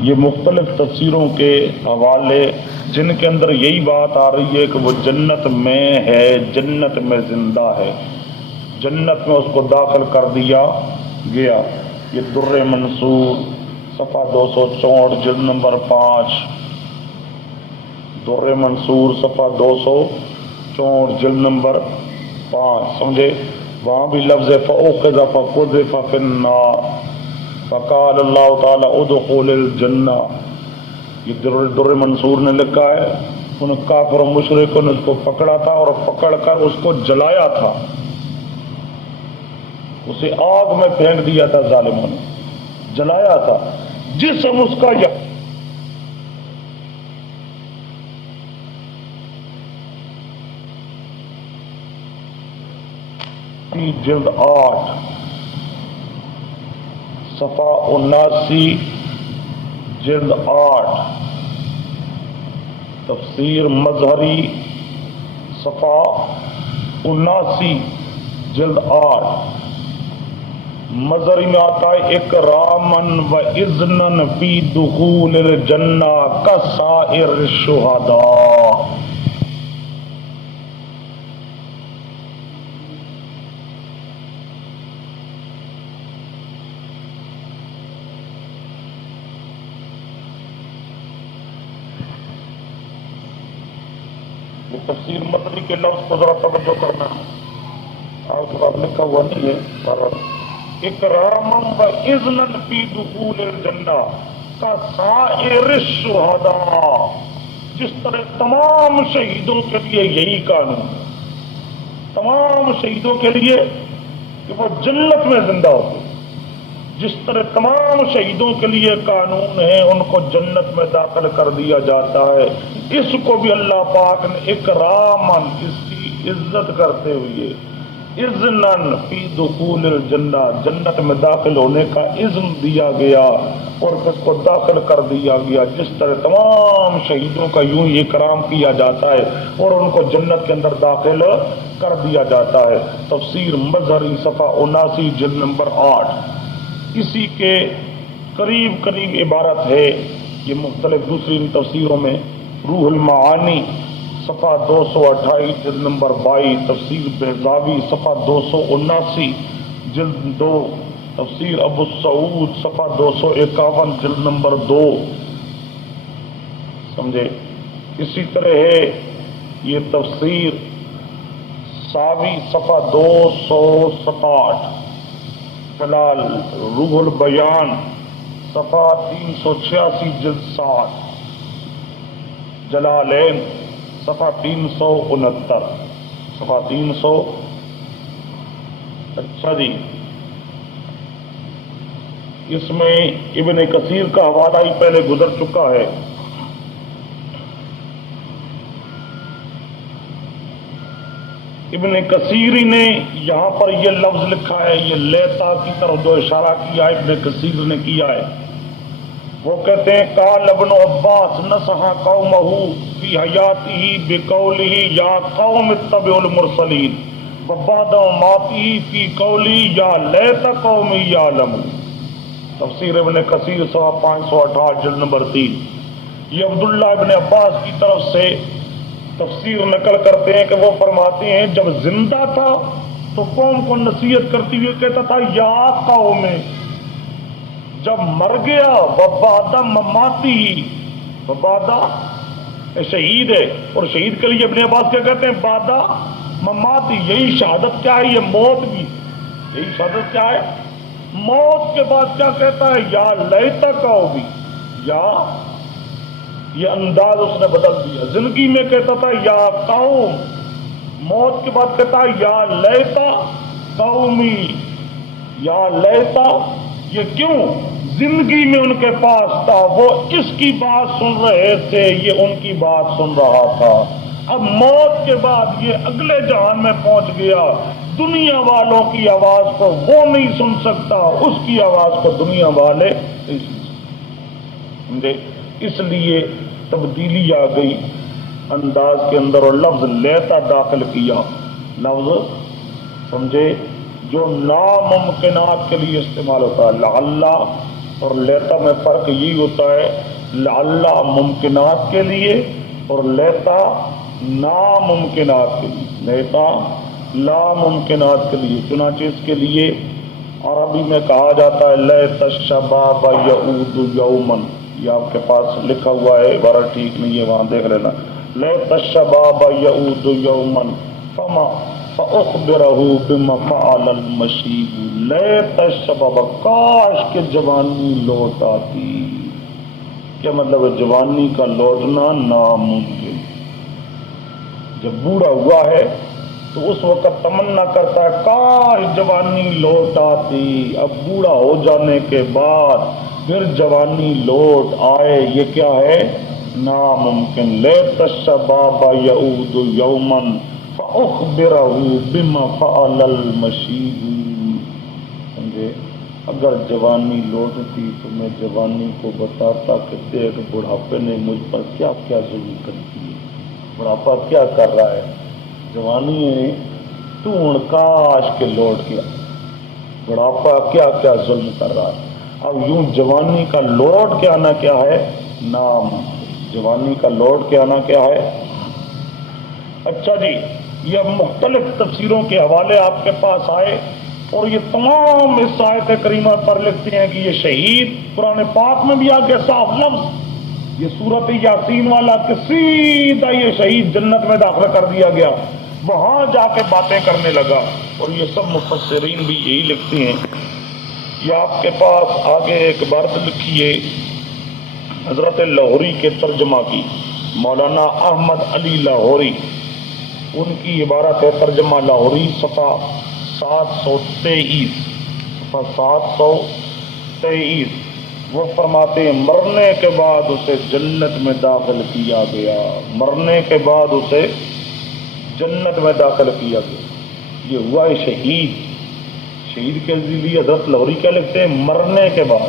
یہ مختلف تفسیروں کے حوالے جن کے اندر یہی بات آ رہی ہے کہ وہ جنت میں ہے، جنت میں زندہ ہے، جنت میں اس کو داخل کر دیا گیا۔ یہ در منصور صفحہ 264 جلد نمبر 5، در منصور صفحہ 264 جلد نمبر 5، سمجھے؟ وہاں بھی لفظ فَأُخِذَ فَقُذِفَ فِي النَّارِ فَقَالَ اللہ تعالیٰ ادخل الجنہ۔ یہ در منصور نے لکھا ہے، ان کافر و مشرکوں نے اس کو پکڑا تھا اور پکڑ کر اس کو جلایا تھا، اسے آگ میں پھینک دیا تھا، ظالموں نے جلایا تھا۔ جسم اس کا جلد 8 صفحہ 79 جلد 8، تفسیر مظہری صفحہ 79 جلد 8، مظہری میں آتا ہے اکرامن و اذنن فی دخول الجنہ کسائر الشہداء۔ تفسیر مظہری کے لفظ کو ذرا توجہ کرنا، آپ کے پاس لکھا ہوا نہیں ہے، اکرامم و اذنن فی دخول الجنہ کسائر الشہداء، جس طرح تمام شہیدوں کے لیے یہی قانون، تمام شہیدوں کے لیے کہ وہ جنت میں زندہ ہوتے، جس طرح تمام شہیدوں کے لیے قانون ہے ان کو جنت میں داخل کر دیا جاتا ہے، اس کو بھی اللہ پاک نے اکرامن، اس کی عزت کرتے ہوئے، اذنن فی دخول الجنہ، جنت میں داخل ہونے کا اذن دیا گیا اور اس کو داخل کر دیا گیا، جس طرح تمام شہیدوں کا یوں ہی اکرام کیا جاتا ہے اور ان کو جنت کے اندر داخل کر دیا جاتا ہے۔ تفسیر مظہری صفحہ 79 جلد نمبر 8، اسی کے قریب قریب عبارت ہے یہ مختلف دوسری تفسیروں میں۔ روح المعانی صفحہ 228 جلد نمبر 22، تفسیر بہزاوی صفحہ 279 جلد 2، تفسیر ابو سعود صفحہ 251 جلد نمبر 2، سمجھے؟ اسی طرح ہے یہ تفسیر ساوی صفحہ 267، جلال روح البیان صفحہ 386 جلد 7، جلالین صفحہ 369، صفحہ 300۔ اچھا جی، اس میں ابن کثیر کا حوالہ ہی پہلے گزر چکا ہے۔ ابن کثیر نے یہاں پر یہ لفظ لکھا ہے، یہ لیتا کی طرف جو اشارہ کیا ابن کثیر نے کیا ہے، وہ کہتے ہیں قال ابن عباس نصح قومہ فی حیاتہ بقولہ یا قوم اتبعوا المرسلین وبعد مماتہ فی قولہ یا لیت قومی یعلمون۔ تفسیر ابن کثیر صفحہ 568 جلد نمبر 3۔ یہ عبداللہ ابن عباس کی طرف سے تفسیر نقل کرتے ہیں کہ وہ فرماتے ہیں جب زندہ تھا تو قوم کو نصیحت کرتے ہوئے کہتا تھا یا قوم، جب مر گیا وبعد مماتی، وبعد شہید ہے اور شہید کے لیے ابن عباس کیا کہتے ہیں بعد مماتی، یہی شہادت کیا ہے، یہ موت بھی، یہی شہادت کیا ہے، موت کے بعد کیا کہتا ہے یا لیت قومی، یا یہ انداز اس نے بدل دیا، زندگی میں کہتا تھا یا قوم، موت کے بعد کہتا ہے یا لیتا قومی، یا لیتا۔ یہ کیوں؟ زندگی میں ان کے پاس تھا، وہ اس کی بات سن رہے تھے، یہ ان کی بات سن رہا تھا، اب موت کے بعد یہ اگلے جہان میں پہنچ گیا، دنیا والوں کی آواز کو وہ نہیں سن سکتا، اس کی آواز کو دنیا والے نہیں سن سکتے، اس لیے تبدیلی آ گئی انداز کے اندر اور لفظ لیتا داخل کیا، لفظ سمجھے جو ناممکنات کے لیے استعمال ہوتا ہے، لعل اور لیتا میں فرق یہی ہوتا ہے، لعلہ ممکنات کے لیے اور لیتا ناممکنات کے لیے، لیتا لا ممکنات کے لیے۔ چنانچہ اس کے لیے عربی میں کہا جاتا ہے لیت الشباب یعود یومن، یہ آپ کے پاس لکھا ہوا ہے، عبارت ٹھیک نہیں ہے، وہاں دیکھ لینا۔ لیت الشباب یعود یومن فما فاخبرہ بما فعل المشیب، لیت الشباب، کاش کہ جوانی لوٹ آتی۔ کیا مطلب ہے؟ جوانی کا لوٹنا ناممکن۔ جب بوڑھا ہوا ہے تو اس وقت تمنا کرتا ہے کاش جوانی لوٹ آتی، اب بوڑھا ہو جانے کے بعد پھر جوانی لوٹ آئے، یہ کیا ہے؟ ناممکن۔ لیت الشباب یعود یوما فاخبرہ بما فعل المشیب، سمجھے؟ اگر جوانی لوٹتی تو میں جوانی کو بتاتا کہ دیکھ بڑھاپے نے مجھ پر کیا کیا ظلم کر دی، بڑھاپا کیا کر رہا ہے، جوانی ہے تو ان کاش کے لوٹ گیا، بڑھاپا کیا کیا ظلم کر رہا ہے۔ اب یوں جوانی کا لوٹ کے آنا کیا ہے؟ نام، جوانی کا لوٹ کے آنا کیا ہے؟ اچھا جی، یہ مختلف تفسیروں کے حوالے آپ کے پاس آئے اور یہ تمام اس آیت کریمہ پر لکھتے ہیں کہ یہ شہید قرآن پاک میں بھی آ گیا صاف لفظ، یہ سورت یاسین والا کہ سیدھا یہ شہید جنت میں داخل کر دیا گیا، وہاں جا کے باتیں کرنے لگا۔ اور یہ سب مفسرین بھی یہی لکھتے ہیں۔ یہ آپ کے پاس آگے ایک عبارت لکھی ہے حضرت لاہوری کے ترجمہ کی، مولانا احمد علی لاہوری، ان کی عبارت ہے ترجمہ لاہوری صفحہ 723، صفحہ 723، وہ فرماتے ہیں مرنے کے بعد اسے جنت میں داخل کیا گیا، مرنے کے بعد اسے جنت میں داخل کیا گیا۔ یہ ہوا ہے شہید۔ شہید کے لیے حضرت لاہوری کیا لکھتے ہیں؟ مرنے کے بعد۔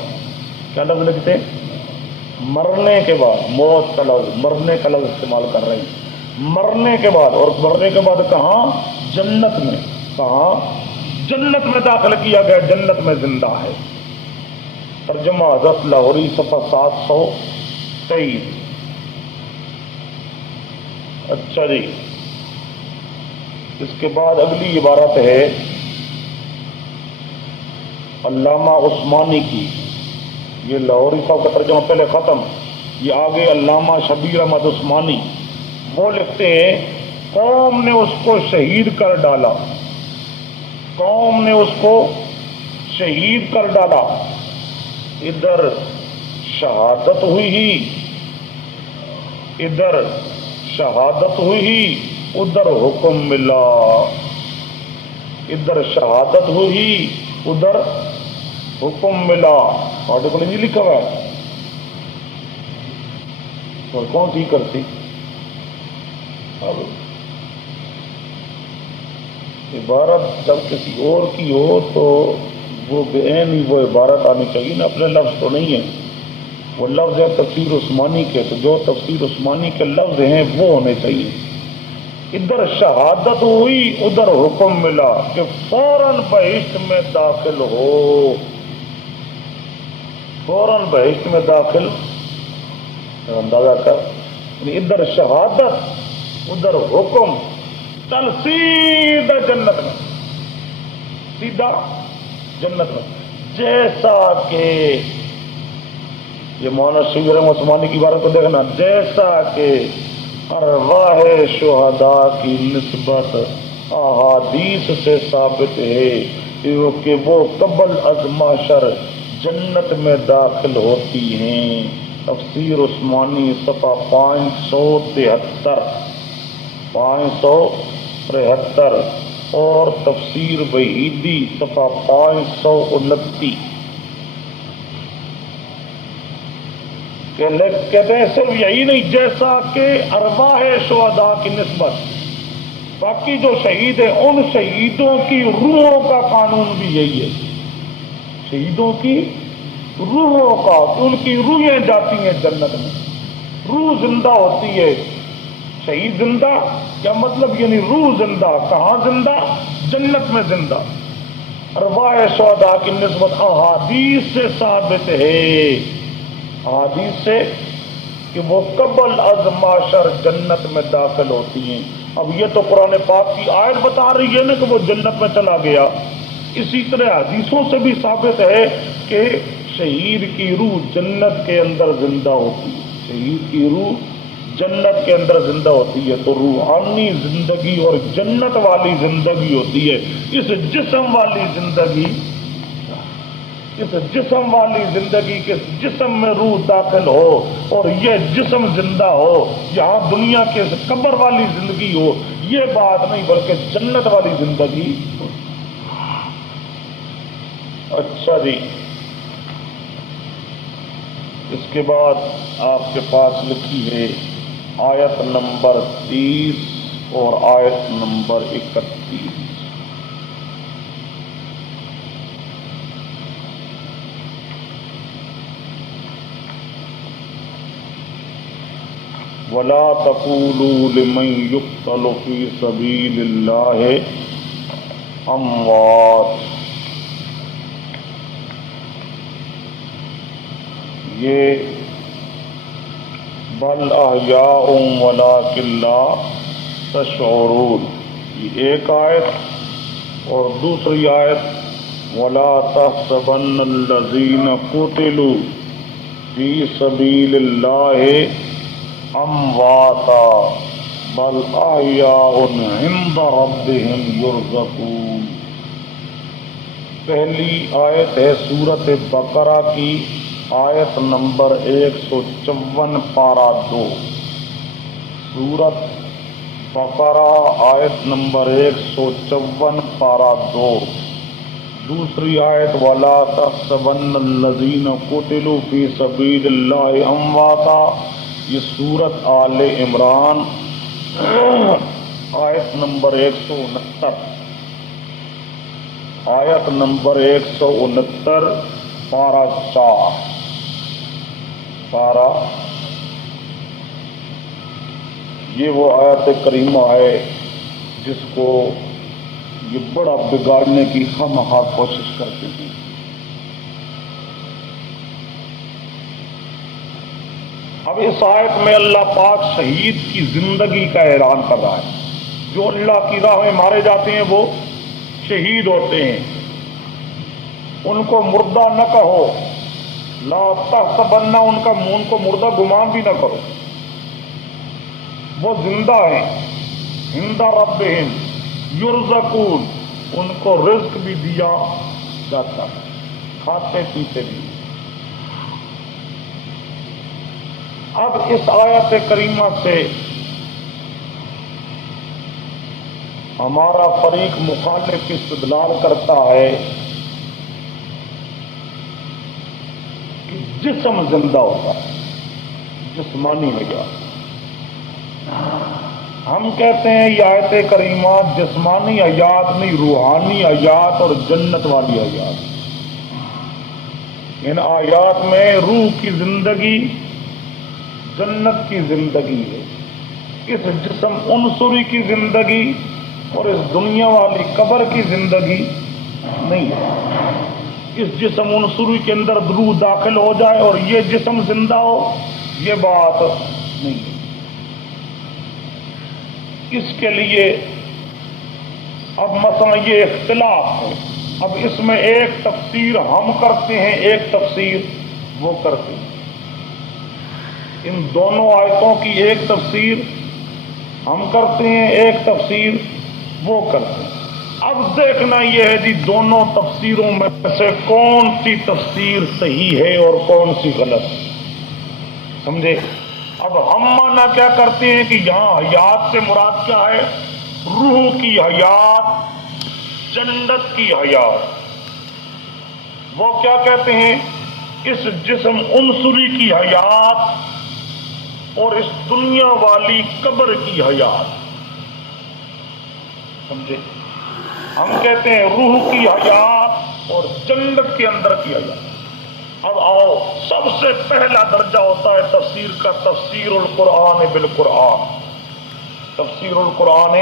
کیا لفظ لکھتے ہیں؟ مرنے کے بعد، موت کا لفظ، مرنے کا لفظ استعمال کر رہے ہیں، مرنے کے بعد۔ اور مرنے کے بعد کہاں؟ جنت میں۔ کہاں؟ جنت میں داخل کیا گیا، جنت میں زندہ ہے۔ ترجمہ حضرت لاہوری صفحہ 723۔ اچھا جی، اس کے بعد اگلی عبارت ہے علامہ عثمانی کی، یہ لاہوری صاحب کا ترجمہ پہلے ختم، یہ آگے علامہ شبیر احمد عثمانی، وہ لکھتے ہیں قوم نے اس کو شہید کر ڈالا، قوم نے اس کو شہید کر ڈالا، ادھر شہادت ہوئی، ادھر شہادت ہوئی، ادھر حکم ملا، ادھر شہادت ہوئی، ادھر حکم ملا۔ آرٹیکل نہیں لکھا ہوا ہے، اور کون سی کرتی؟ اب عبارت جب کسی اور کی ہو تو وہ بعین ہی وہ عبارت آنی چاہیے نا، اپنے لفظ تو نہیں ہے، وہ لفظ ہے تفسیر عثمانی کے، تو جو تفسیر عثمانی کے لفظ ہیں وہ ہونے چاہیے۔ ادھر شہادت ہوئی، ادھر حکم ملا کہ فوراً بہشت میں داخل ہو، فوراً بہشت میں داخل، اندازہ کر، ادھر شہادت ادھر حکم، چل سیدھا جنت میں، سیدھا جنت میں۔ جیسا کہ یہ مولانا شبیر احمد عثمانی کی عبارت کو دیکھنا، جیسا کہ ارواح شہداء کی نسبت احادیث سے ثابت ہے کہ وہ قبل از محشر جنت میں داخل ہوتی ہیں۔ تفسیر عثمانی صفحہ 573، 573، اور تفسیر وحیدی صفحہ 529۔ کہتے ہیں صرف یہی نہیں، جیسا کہ ارواح شہداء کی نسبت، باقی جو شہید ہیں ان شہیدوں کی روحوں کا قانون بھی یہی ہے، شہیدوں کی روحوں کا، ان کی روحیں جاتی ہیں جنت میں، روح زندہ ہوتی ہے، شہید زندہ، کیا مطلب؟ یعنی روح زندہ، کہاں زندہ؟ جنت میں زندہ۔ ارواح شہداء کی نسبت احادیث سے ثابت ہے، احادیث سے کہ وہ قبل از معشر جنت میں داخل ہوتی ہیں۔ اب یہ تو قرآن پاک کی آیت بتا رہی ہے نا کہ وہ جنت میں چلا گیا، اسی طرح حدیثوں سے بھی ثابت ہے کہ شہید کی روح جنت کے اندر زندہ ہوتی ہے، شہید کی روح جنت کے اندر زندہ ہوتی ہے، تو روحانی زندگی اور جنت والی زندگی ہوتی ہے۔ اس جسم والی زندگی، اس جسم والی زندگی کے جسم میں روح داخل ہو اور یہ جسم زندہ ہو، یہاں دنیا کے قبر والی زندگی ہو، یہ بات نہیں، بلکہ جنت والی زندگی۔ اچھا جی، اس کے بعد آپ کے پاس لکھی ہے آیت نمبر 30 اور آیت نمبر 31۔ وَلَا تَقُولُوا لِمَن يُقْتَلُ فِي سَبِيلِ اللَّهِ أَمْوَاتٌ، یہ بل احیاء ولکن لا تشعرون، یہ ایک آیت، اور دوسری آیت وَلَا تَحْسَبَنَّ الَّذِينَ قُتِلُوا فِي سَبِيلِ اللَّهِ امواتا بل احیاء عند ربهم یرزقون۔ پہلی آیت ہے سورۃ بقرہ کی آیت نمبر 154 پارہ 2، سورۃ بقرہ آیت نمبر 154 پارہ 2۔ دوسری آیت وَلَا تَحْسَبَنَّ الَّذِينَ قُتِلُوا فِي سَبِيلِ اللَّهِ امواتا، یہ سورت آل عمران آیت نمبر 169، آیت نمبر 169 پارہ 4، پارہ یہ وہ آیت کریمہ ہے جس کو یہ بڑا بگاڑنے کی خواہاں کوشش کرتے ہیں۔ اب اس آیت میں اللہ پاک شہید کی زندگی کا اعلان کر رہا ہے، جو اللہ کی راہ میں مارے جاتے ہیں وہ شہید ہوتے ہیں، ان کو مردہ نہ کہو، لا تحسبن، ان کو مردہ گمان بھی نہ کرو، وہ زندہ ہیں، عند ربہم یرزقون، ان کو رزق بھی دیا جاتا ہے، کھاتے پیتے بھی۔ اب اس آیت کریمہ سے ہمارا فریق مخالف استدلال کرتا ہے کہ جسم زندہ ہوتا ہے، جسمانی حیات۔ ہم کہتے ہیں یہ آیت کریمہ جسمانی حیات نہیں، روحانی حیات اور جنت والی حیات۔ ان آیات میں روح کی زندگی جنت کی زندگی ہے، اس جسم عنصری کی زندگی اور اس دنیا والی قبر کی زندگی نہیں ہے۔ اس جسم عنصری کے اندر روح داخل ہو جائے اور یہ جسم زندہ ہو، یہ بات نہیں ہے۔ اس کے لیے اب مثلا یہ اختلاف ہے، اب اس میں ایک تفسیر ہم کرتے ہیں، ایک تفسیر وہ کرتے ہیں۔ ان دونوں آیتوں کی ایک تفسیر ہم کرتے ہیں، ایک تفسیر وہ کرتے ہیں۔ اب دیکھنا یہ ہے جی دونوں تفسیروں میں سے کون سی تفسیر صحیح ہے اور کون سی غلط، سمجھے؟ اب ہم مانا کیا کرتے ہیں کہ یہاں حیات سے مراد کیا ہے؟ روح کی حیات، جنت کی حیات۔ وہ کیا کہتے ہیں؟ اس جسم عنصری کی حیات اور اس دنیا والی قبر کی حیات، سمجھے؟ ہم کہتے ہیں روح کی حیات اور جنت کے اندر کی حیات۔ اب آؤ، سب سے پہلا درجہ ہوتا ہے تفسیر کا، تفسیر القرآن بالقرآن، تفسیر القرآن۔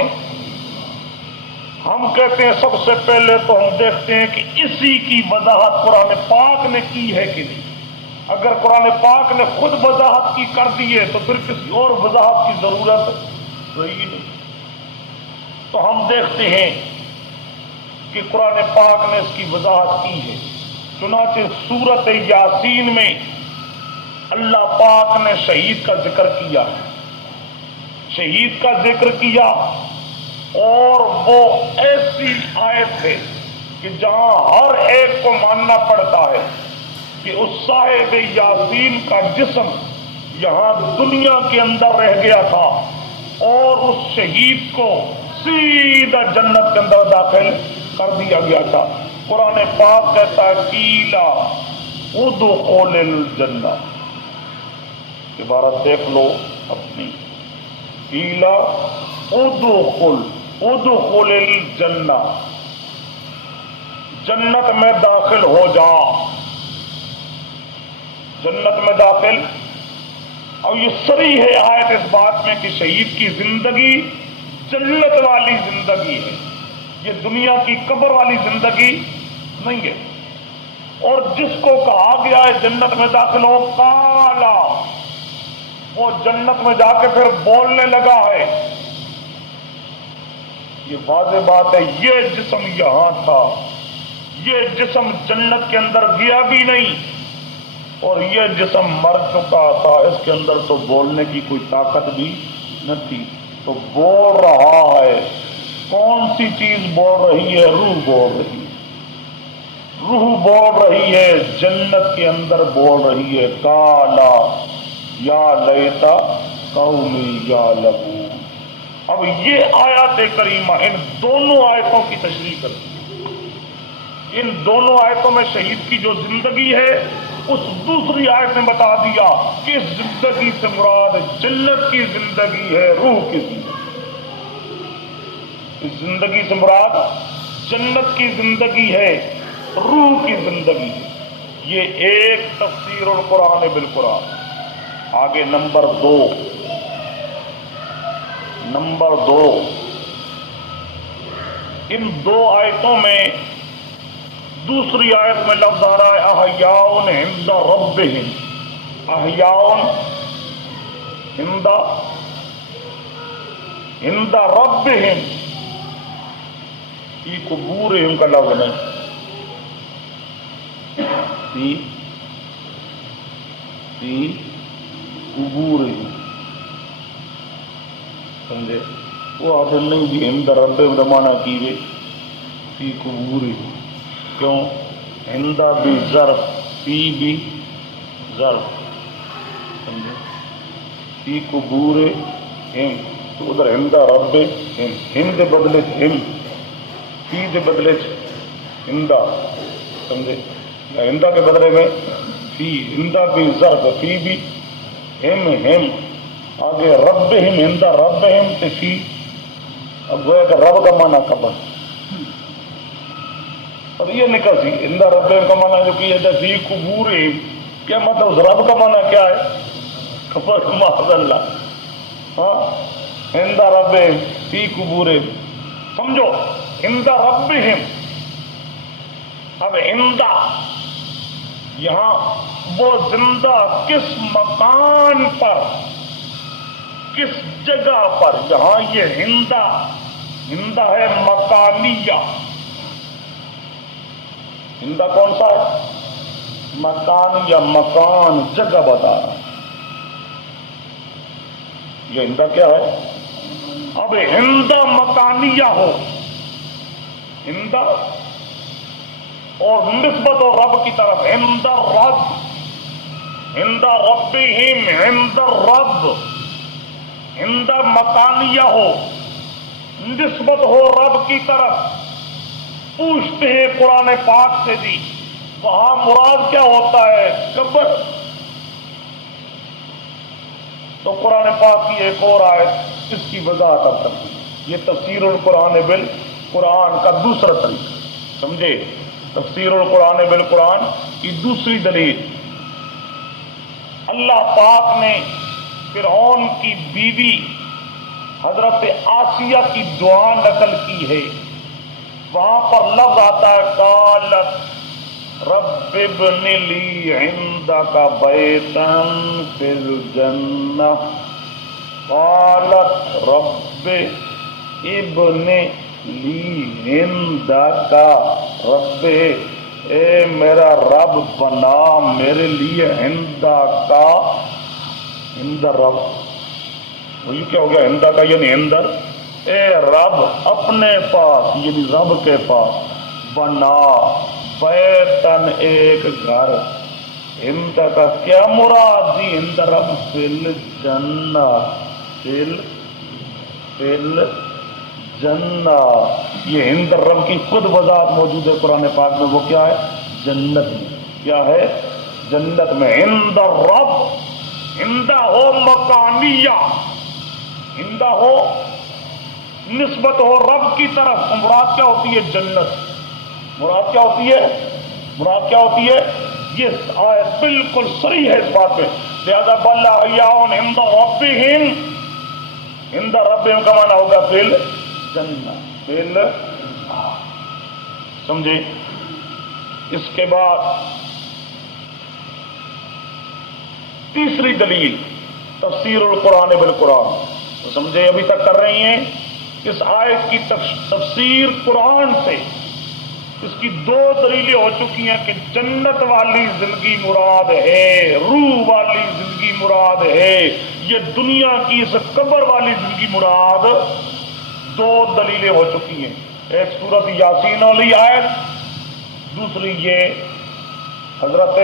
ہم کہتے ہیں سب سے پہلے تو ہم دیکھتے ہیں کہ اسی کی وضاحت قرآن پاک نے کی ہے کہ نہیں. اگر قرآن پاک نے خود وضاحت کی کر دی ہے تو پھر کسی اور وضاحت کی ضرورت رہی نہیں. تو ہم دیکھتے ہیں کہ قرآن پاک نے اس کی وضاحت کی ہے. چنانچہ سورۃ یاسین میں اللہ پاک نے شہید کا ذکر کیا، شہید کا ذکر کیا، اور وہ ایسی آیت ہے کہ جہاں ہر ایک کو ماننا پڑتا ہے کہ اس صاحب یاسین کا جسم یہاں دنیا کے اندر رہ گیا تھا اور اس شہید کو سیدھا جنت کے اندر داخل کر دیا گیا تھا. قرآن پاک کہتا ہے قیلا ادخل الجنہ. عبارت دیکھ لو اپنی، قیلا ادخل الجنہ، جنت میں داخل ہو جا، جنت میں داخل. اور یہ صریح ہے آیت اس بات میں کہ شہید کی زندگی جنت والی زندگی ہے، یہ دنیا کی قبر والی زندگی نہیں ہے. اور جس کو کہا گیا ہے جنت میں داخل ہو، کالا، وہ جنت میں جا کے پھر بولنے لگا ہے. یہ واضح بات ہے، یہ جسم یہاں تھا، یہ جسم جنت کے اندر گیا بھی نہیں، اور یہ جسم مر چکا تھا، اس کے اندر تو بولنے کی کوئی طاقت بھی نہ تھی. تو بول رہا ہے. کون سی چیز بول رہی ہے؟ روح بول رہی ہے، روح بول رہی ہے، جنت کے اندر بول رہی ہے کالا یا لیتا قومی یعلمون. اب یہ آیات کریمہ ان دونوں آیتوں کی تشریح کرتی ہے. ان دونوں آیتوں میں شہید کی جو زندگی ہے اس دوسری آیت نے بتا دیا کہ اس زندگی سے مراد جنت کی زندگی ہے، روح کی زندگی. اس زندگی سے مراد جنت کی زندگی ہے، روح کی زندگی. یہ ایک تفسیر القرآن بالقرآن. آگے نمبر دو، ان دو آیتوں میں دوسری آیت میں لفظ آ رہا ہے احیاء عند ربہم. احیاء عند ربہم، فی قبورہم کا لفظ نہیں، فی قبورہم. سمجھے؟ وہ حاصل نہیں بھی عند ربہم زمانہ کیجیے فی قبورہم. کیوں؟ عندہ بھی ظرف، فی بھی ظرف. سمجھے؟ فی قبورہم تو ادھر عندہ ربہم، ہم دے بدلے ہم، فی دے بدلے عندہ. سمجھے؟ یا عندہ کے بدلے میں فی، عندہ بھی ظرف، فی بھی ہم. آگے ربہم، عندہ ربہم تے فی. اب گویا کہ رب کا معنی قبر، اور یہ نکل سی عندہ ربہم کا معنی جو کیا جاتا ہے فی قبورہم. کیا مطلب اس رب کا معنی کیا ہے؟ قبر. معاذ اللہ. ہاں، عندہ ربہم فی قبورہم. سمجھو عندہ ربہم. اب عندہ یہاں وہ زندہ کس مکان پر، کس جگہ پر. یہاں یہ ہندہ ہے مکانیہ. ہندہ کون سا ہے؟ مکان یا مکان، جگہ بتا رہا. یہ ہندہ کیا ہے؟ اب ہندہ مکانیہ ہو، ہندہ اور نسبت و رب کی طرف، ہندہ رب، ہندہ ربہم، ہندہ رب، ہندہ مکانیہ ہو، نسبت ہو رب کی طرف. پوچھتے ہیں قرآن پاک سے جی وہاں مراد کیا ہوتا ہے؟ قبر. تو قرآن پاک کی ایک اور آیت اس کی وضاحت کرتی ہے. یہ تفسیر القرآن بالقرآن کا دوسرا طریقہ. سمجھے؟ تفسیر القرآن بالقرآن کی دوسری دلیل. اللہ پاک نے فرعون کی بیوی حضرت آسیہ کی دعا نقل کی ہے وہاں پر لفظ آتا ہے قالت رب ابن لی عندک بیتا فی الجنہ، قالت رب ابن لی عندک، رب اے میرا رب بنا میرے لیے عندک، عند رب، یہ کیا ہو گیا عندک کا یعنی اندر، اے رب اپنے پاس یعنی رب کے پاس بنا بیتن ایک گھر، ہند کا کیا مراد دی ہند رب فل جنہ، فل جنہ، یہ ہند رب کی خود وضاحت موجود ہے قرآن پاک میں، وہ کیا ہے جنت میں، کیا ہے جنت میں ہند رب، ہندہ ہو مکانیہ، ہندہ ہو نسبت ہو رب کی طرف، مراد کیا ہوتی ہے جنت، مراد کیا ہوتی ہے، مراد کیا ہوتی ہے، یہ آیت بالکل صریح ہے اس بات پہ، لہذا بلا حیاؤن عند ربہم، عند ربہم کا معنی ہوگا فل جنہ، فل، سمجھے۔ اس کے بعد تیسری دلیل تفسیر القرآن بالقرآن، تو سمجھے ابھی تک کر رہی ہیں اس آیت کی تفسیر قرآن سے، اس کی دو دلیلیں ہو چکی ہیں کہ جنت والی زندگی مراد ہے، روح والی زندگی مراد ہے، یہ دنیا کی اس قبر والی زندگی مراد، دو دلیلیں ہو چکی ہیں، ایک سورۃ یاسین والی آیت، دوسری یہ حضرت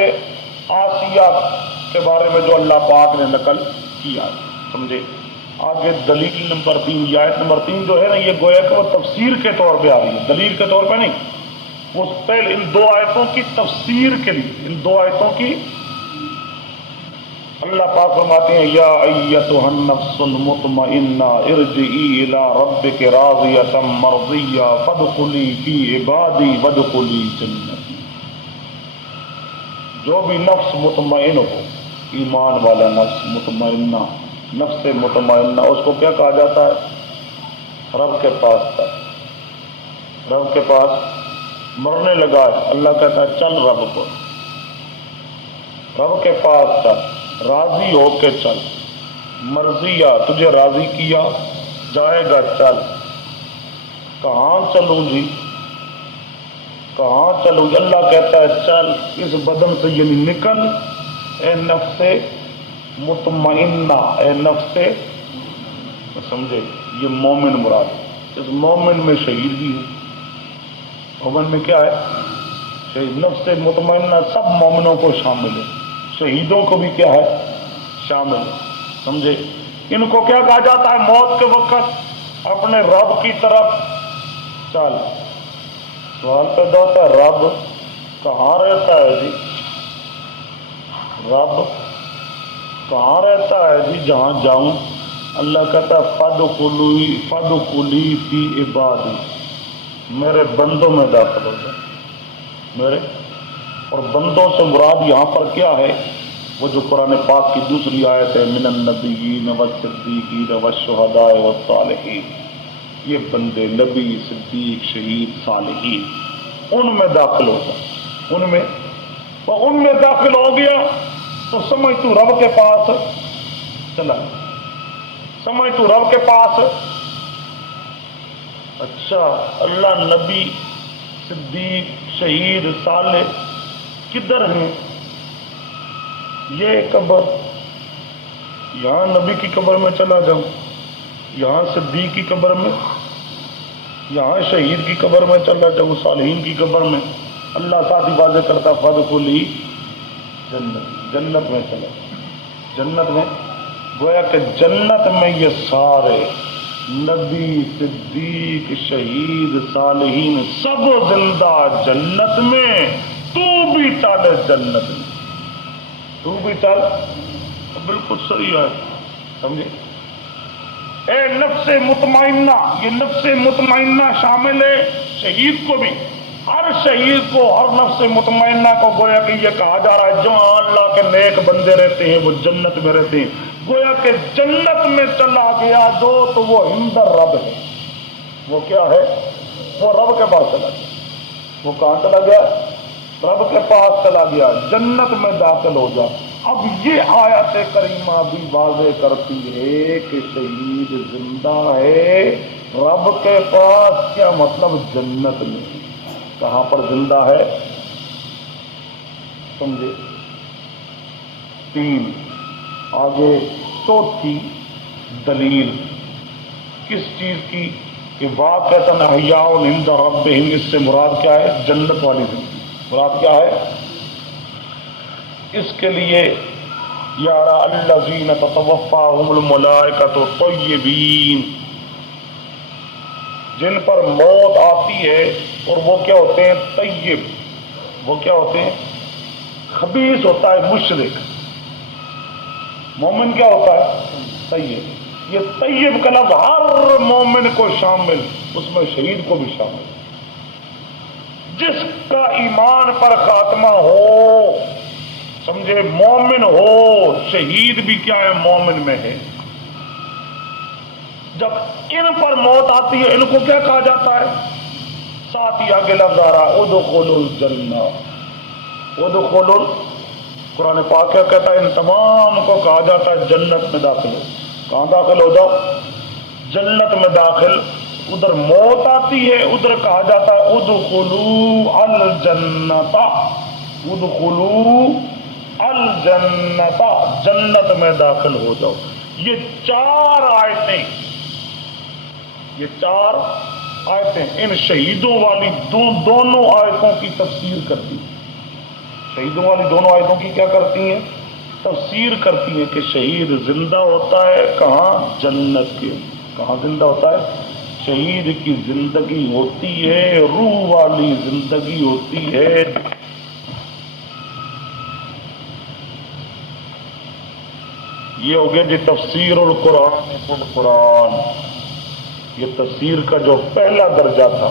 آسیہ کے بارے میں جو اللہ پاک نے نقل کیا، سمجھے۔ آگے دلیل نمبر 3، یہ آیت نمبر 3 جو ہے نا، یہ گویا کہ وہ تفسیر کے طور پہ آ رہی ہے، دلیل کے طور پہ نہیں، وہ پہلے ان دو آیتوں کی تفسیر کے لیے، ان دو آیتوں کی اللہ پاک فرماتے ہیں یا ایتھا النفس المطمئنہ ارجعی الی ربک راضیۃ مرضیہ فادخلی فی عبادی وادخلی جنتی، جو بھی نفس مطمئن ہو، ایمان والا نفس مطمئنہ، نفس مطمئنہ، اس کو کیا کہا جاتا ہے رب کے پاس تک، رب کے پاس مرنے لگا ہے، اللہ کہتا ہے چل رب کو، رب کے پاس چل، راضی ہو کے چل، مرضیہ تجھے راضی کیا جائے گا چل، کہاں چلوں جی، کہاں چلوں جی، اللہ کہتا ہے چل اس بدن سے یعنی نکل، اے نفس مطمئنہ، اے نفس، سمجھے یہ مومن مراد، اس مومن میں شہید بھی ہے، مومن میں کیا ہے شہید، نفس مطمئنہ سب مومنوں کو شامل ہے، شہیدوں کو بھی کیا ہے شامل ہے، سمجھے۔ ان کو کیا کہا جاتا ہے موت کے وقت اپنے رب کی طرف چل، سوال پیدا ہوتا ہے رب کہاں رہتا ہے جی، رب کہاں رہتا ہے جی جہاں جاؤں، اللہ کہتا ہے فادخلی فی عبادی، میرے بندوں میں داخل ہو جائے، میرے، اور بندوں سے مراد یہاں پر کیا ہے، وہ جو قرآن پاک کی دوسری آیت ہے من النبیین والصدیقین والشہداء والصالحین، یہ بندے نبی، صدیق، شہید، صالحین، ان میں داخل ہوتا، ان میں، اور ان میں داخل ہو گیا تو سمجھ تو رب کے پاس چلا، سمجھ تو رب کے پاس، اچھا اللہ نبی، صدیق، شہید، صالح کدھر ہیں، یہ قبر، یہاں نبی کی قبر میں چلا جاؤں، یہاں صدیق کی قبر میں، یہاں شہید کی قبر میں چلا جاؤں، صالحین کی قبر میں، اللہ ساتھ ہی واضح کرتا فادخلی جنت، جنت میں چلا، جنت میں، گویا کہ جنت میں یہ سارے نبی، صدیق، شہید، صالحین سب زندہ جنت میں، تو بھی چل جنت میں، تو بھی چل، بالکل صحیح ہے، سمجھے۔ اے نفس مطمئنہ، یہ نفس مطمئنہ شامل ہے شہید کو بھی، ہر شہید کو، ہر نفس مطمئنہ کو، گویا کہ یہ کہا جا رہا ہے جہاں اللہ کے نیک بندے رہتے ہیں وہ جنت میں رہتے ہیں، گویا کہ جنت میں چلا گیا جو تو وہ عند رب ہے، وہ کیا ہے وہ رب کے پاس چلا گیا. وہ کہاں چلا گیا؟ رب کے پاس چلا گیا. جنت میں داخل ہو جا. اب یہ آیت کریمہ بھی واضح کرتی ہے کہ شہید زندہ ہے رب کے پاس. کیا مطلب؟ جنت میں. کہاں پر زندہ ہے؟ سمجھے؟ 3. آگے چوتھی دلیل کس چیز کی؟ کہ واقعتاً احیاء عند ربہم. اس سے مراد کیا ہے؟ جنت والی زندگی. مراد کیا ہے اس کے لیے؟ یارا الذین تتوفاہم الملائکۃ طیبین، جن پر موت آتی ہے اور وہ کیا ہوتے ہیں؟ طیب. وہ کیا ہوتے ہیں؟ خبیث ہوتا ہے مشرک. مومن کیا ہوتا ہے؟ طیب. یہ طیب کا لفظ ہر مومن کو شامل، اس میں شہید کو بھی شامل. جس کا ایمان پر خاتمہ ہو، سمجھے، مومن ہو، شہید بھی کیا ہے؟ مومن میں ہے. جب ان پر موت آتی ہے ان کو کیا کہا جاتا ہے؟ ساتھ ہی آگے لفظ آ رہا ادخلوا الجنہ. ادخلوا، قرآن پاک کیا کہتا ہے؟ ان تمام کو کہا جاتا ہے جنت میں داخل ہو. کہاں داخل ہو جاؤ؟ جنت میں داخل. ادھر موت آتی ہے، ادھر کہا جاتا ہے ادخلوا الجنت. ادخلوا الجنت، جنت میں داخل ہو جاؤ. یہ 4 آیتیں، یہ 4 آیتیں ان شہیدوں والی دونوں آیتوں کی تفسیر کرتی ہیں. شہیدوں والی دونوں آیتوں کی کیا کرتی ہیں؟ تفسیر کرتی ہیں کہ شہید زندہ ہوتا ہے کہاں؟ جنت کے. کہاں زندہ ہوتا ہے؟ شہید کی زندگی ہوتی ہے روح والی زندگی ہوتی ہے. یہ ہو گیا جی تفسیر القرآن بالقرآن. یہ تفسیر کا جو پہلا درجہ تھا،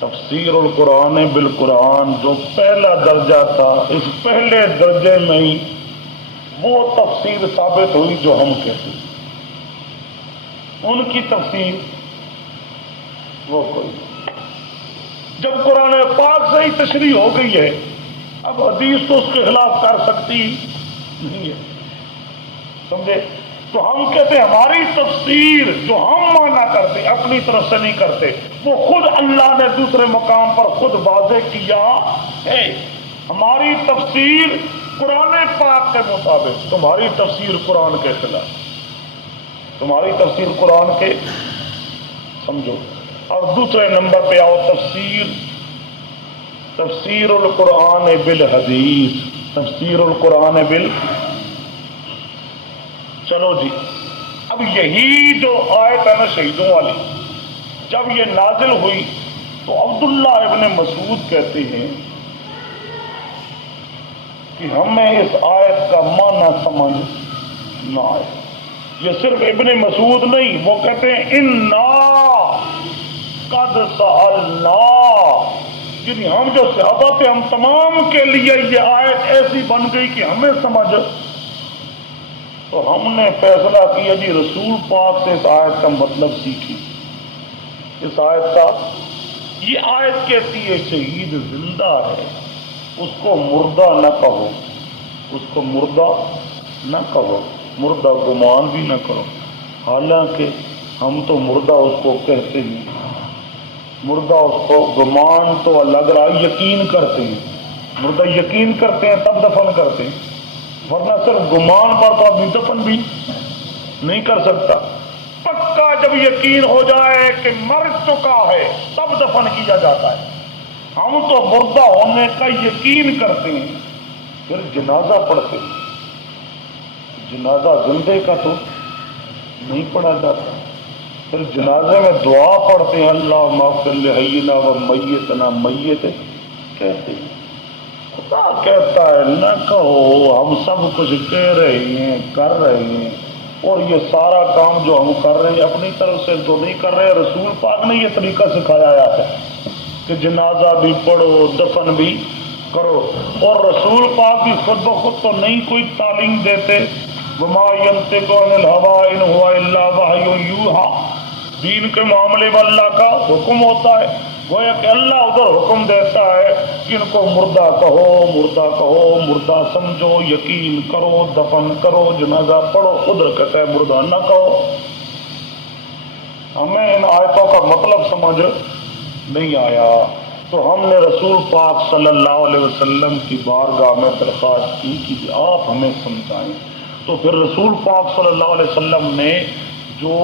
تفسیر القرآن بالقرآن جو پہلا درجہ تھا، اس پہلے درجے میں ہی وہ تفسیر ثابت ہوئی جو ہم کہتے ہیں. ان کی تفسیر وہ کوئی. جب قرآن پاک سے ہی تشریح ہو گئی ہے، اب حدیث تو اس کے خلاف کر سکتی نہیں ہے. سمجھے؟ تو ہم کہتے ہیں ہماری تفسیر جو ہم مانا کرتے اپنی طرف سے نہیں کرتے، وہ خود اللہ نے دوسرے مقام پر خود واضح کیا ہے. ہماری تفسیر قرآن پاک کے مطابق، تمہاری تفسیر قرآن کے خلاف. تمہاری تفسیر قرآن کے سمجھو. اور دوسرے نمبر پہ آؤ، تفسیر القرآن بالحدیث. تفسیر القرآن چلو جی. اب یہی جو آیت ہے نا شہیدوں والی، جب یہ نازل ہوئی تو عبداللہ ابن مسعود کہتے ہیں کہ ہمیں اس آیت کا معنی سمجھ نہ آئے. یہ صرف ابن مسعود نہیں، وہ کہتے ہیں انا قد سألنا، یعنی ہم جو صحابہ تھے ہم تمام کے لیے یہ آیت ایسی بن گئی کہ ہمیں سمجھ. تو ہم نے فیصلہ کیا جی رسول پاک سے اس آیت کا مطلب سیکھی. اس آیت کا، یہ آیت کہتی ہے شہید زندہ ہے، اس کو مردہ نہ کہو، اس کو مردہ نہ کہو، مردہ گمان بھی نہ کرو. حالانکہ ہم تو مردہ اس کو کہتے ہیں، مردہ اس کو گمان تو لگ رہا، یقین کرتے ہیں. مردہ یقین کرتے ہیں تب دفن کرتے ہیں، ورنہ صرف گمان پر تو آدمی دفن بھی نہیں کر سکتا. پکا جب یقین ہو جائے کہ مر چکا ہے تب دفن کیا جاتا ہے. ہم تو مردہ ہونے کا یقین کرتے ہیں، پھر جنازہ پڑھتے ہیں. جنازہ زندے کا تو نہیں پڑھا جاتا. پھر جنازے میں دعا پڑھتے ہیں، اللہ اغفر لحینا و میتنا. میت کہتے ہیں، خدا کہتا ہے نہ کہو. ہم سب کچھ کہہ رہے ہیں، کر رہے ہیں، اور یہ سارا کام جو ہم کر رہے ہیں اپنی طرف سے تو نہیں کر رہے. رسول پاک نے یہ طریقہ سکھایا ہے کہ جنازہ بھی پڑھو، دفن بھی کرو. اور رسول پاک بھی خود بخود تو نہیں کوئی تعلیم دیتے. وما ينطق عن الهوى ان هو الا وحي يوحى. دین کے معاملے میں اللہ کا حکم ہوتا ہے، گویا کہ اللہ ادھر حکم دیتا ہے کہ ان کو مردہ کہو، مردہ کہو، مردہ سمجھو، یقین کرو، دفن کرو، جنازہ پڑھو، ادھر کہتا ہے مردہ نہ کہو۔ ہمیں ان آیتوں کا مطلب سمجھ نہیں آیا تو ہم نے رسول پاک صلی اللہ علیہ وسلم کی بارگاہ میں درخواست کی کہ آپ ہمیں سمجھائیں۔ تو پھر رسول پاک صلی اللہ علیہ وسلم نے جو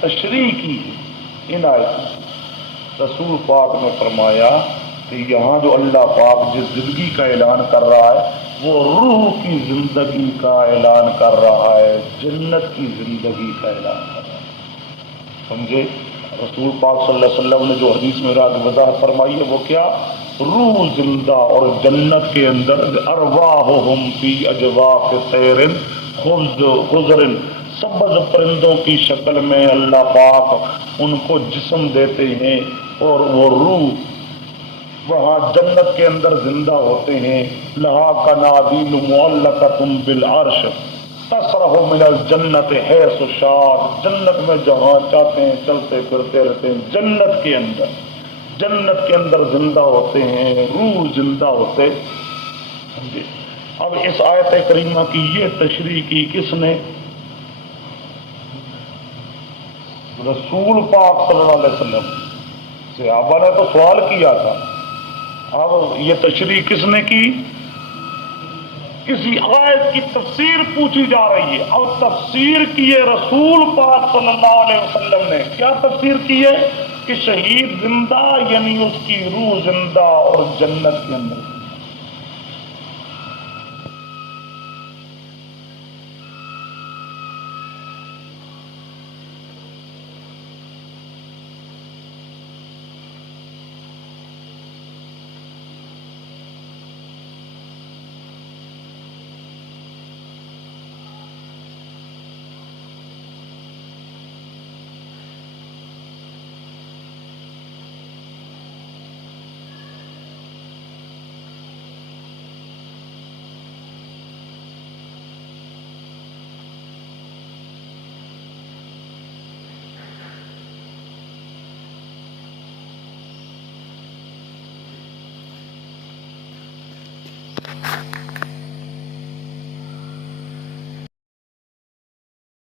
تشریح کی ان آیتوں، رسول پاک نے فرمایا کہ یہاں جو اللہ پاک جس زندگی کا اعلان کر رہا ہے وہ روح کی زندگی کا اعلان کر رہا ہے، جنت کی زندگی کا اعلان کر رہا ہے، سمجھے؟ رسول پاک صلی اللہ علیہ وسلم نے جو حدیث میں وضاحت فرمائی ہے وہ کیا؟ روح زندہ اور جنت کے اندر ارواحہم فی اجواف طیر خضر، سبز پرندوں کی شکل میں اللہ پاک ان کو جسم دیتے ہیں اور وہ روح وہاں جنت کے اندر زندہ ہوتے ہیں۔ لہا قنادیل معلقۃ بالعرش تصرف من الجنت حیث شاء، جنت میں جہاں چاہتے ہیں چلتے پھرتے رہتے ہیں، جنت کے اندر زندہ ہوتے ہیں، روح زندہ ہوتے۔ اب اس آیت کریمہ کی یہ تشریح کی کس نے؟ رسول پاک صلی اللہ علیہ وسلم۔ صحابہ نے تو سوال کیا تھا، اب یہ تشریح کس نے کی؟ کسی آیت کی تفسیر پوچھی جا رہی ہے، اب تفسیر کی ہے رسول پاک صلی اللہ علیہ وسلم نے۔ کیا تفسیر کی ہے؟ کہ شہید زندہ یعنی اس کی روح زندہ اور جنت کے اندر۔